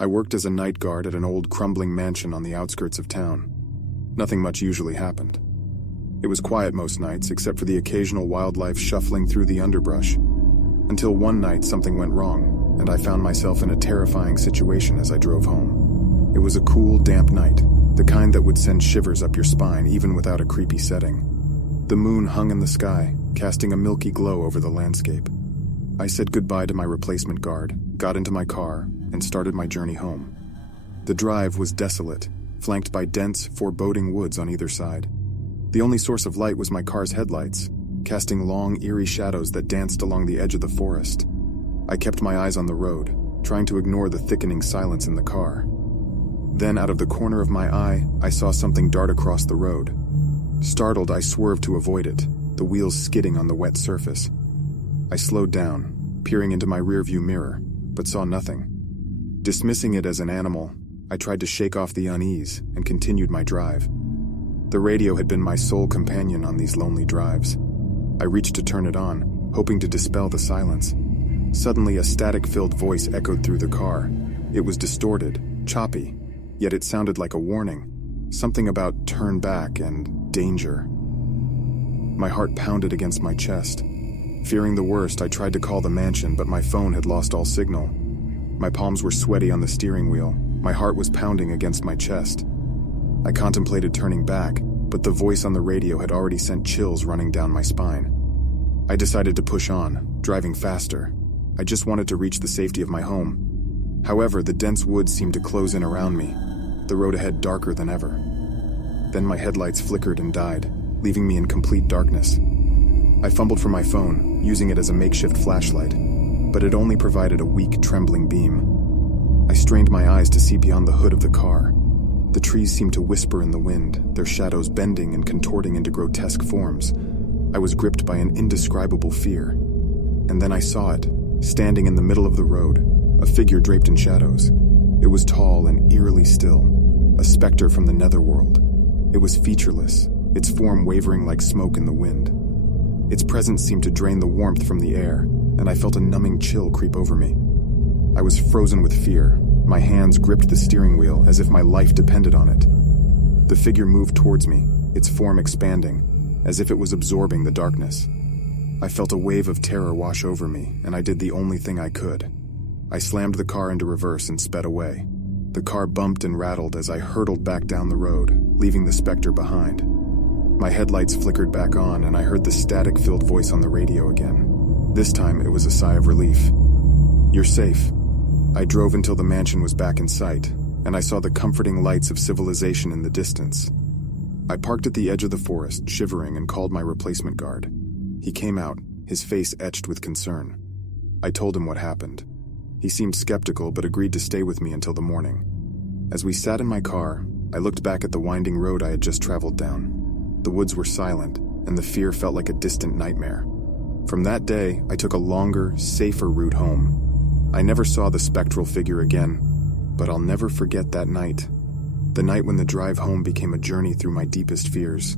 I worked as a night guard at an old crumbling mansion on the outskirts of town. Nothing much usually happened. It was quiet most nights, except for the occasional wildlife shuffling through the underbrush. Until one night something went wrong, and I found myself in a terrifying situation as I drove home. It was a cool, damp night, the kind that would send shivers up your spine even without a creepy setting. The moon hung in the sky, casting a milky glow over the landscape. I said goodbye to my replacement guard, got into my car, and started my journey home. The drive was desolate, flanked by dense, foreboding woods on either side. The only source of light was my car's headlights, casting long, eerie shadows that danced along the edge of the forest. I kept my eyes on the road, trying to ignore the thickening silence in the car. Then, out of the corner of my eye, I saw something dart across the road. Startled, I swerved to avoid it, the wheels skidding on the wet surface. I slowed down, peering into my rearview mirror, but saw nothing. Dismissing it as an animal, I tried to shake off the unease and continued my drive. The radio had been my sole companion on these lonely drives. I reached to turn it on, hoping to dispel the silence. Suddenly, a static-filled voice echoed through the car. It was distorted, choppy, yet it sounded like a warning. Something about turn back and danger. My heart pounded against my chest. Fearing the worst, I tried to call the mansion, but my phone had lost all signal. My palms were sweaty on the steering wheel. My heart was pounding against my chest. I contemplated turning back, but the voice on the radio had already sent chills running down my spine. I decided to push on, driving faster. I just wanted to reach the safety of my home. However, the dense woods seemed to close in around me, the road ahead darker than ever. Then my headlights flickered and died, leaving me in complete darkness. I fumbled for my phone, using it as a makeshift flashlight, but it only provided a weak, trembling beam. I strained my eyes to see beyond the hood of the car. The trees seemed to whisper in the wind, their shadows bending and contorting into grotesque forms. I was gripped by an indescribable fear. And then I saw it, standing in the middle of the road, a figure draped in shadows. It was tall and eerily still, a specter from the netherworld. It was featureless, its form wavering like smoke in the wind. Its presence seemed to drain the warmth from the air, and I felt a numbing chill creep over me. I was frozen with fear. My hands gripped the steering wheel as if my life depended on it. The figure moved towards me, its form expanding, as if it was absorbing the darkness. I felt a wave of terror wash over me, and I did the only thing I could. I slammed the car into reverse and sped away. The car bumped and rattled as I hurtled back down the road, leaving the specter behind. My headlights flickered back on, and I heard the static-filled voice on the radio again. This time, it was a sigh of relief. "You're safe." I drove until the mansion was back in sight, and I saw the comforting lights of civilization in the distance. I parked at the edge of the forest, shivering, and called my replacement guard. He came out, his face etched with concern. I told him what happened. He seemed skeptical, but agreed to stay with me until the morning. As we sat in my car, I looked back at the winding road I had just traveled down. The woods were silent, and the fear felt like a distant nightmare. From that day, I took a longer, safer route home. I never saw the spectral figure again, but I'll never forget that night. The night when the drive home became a journey through my deepest fears.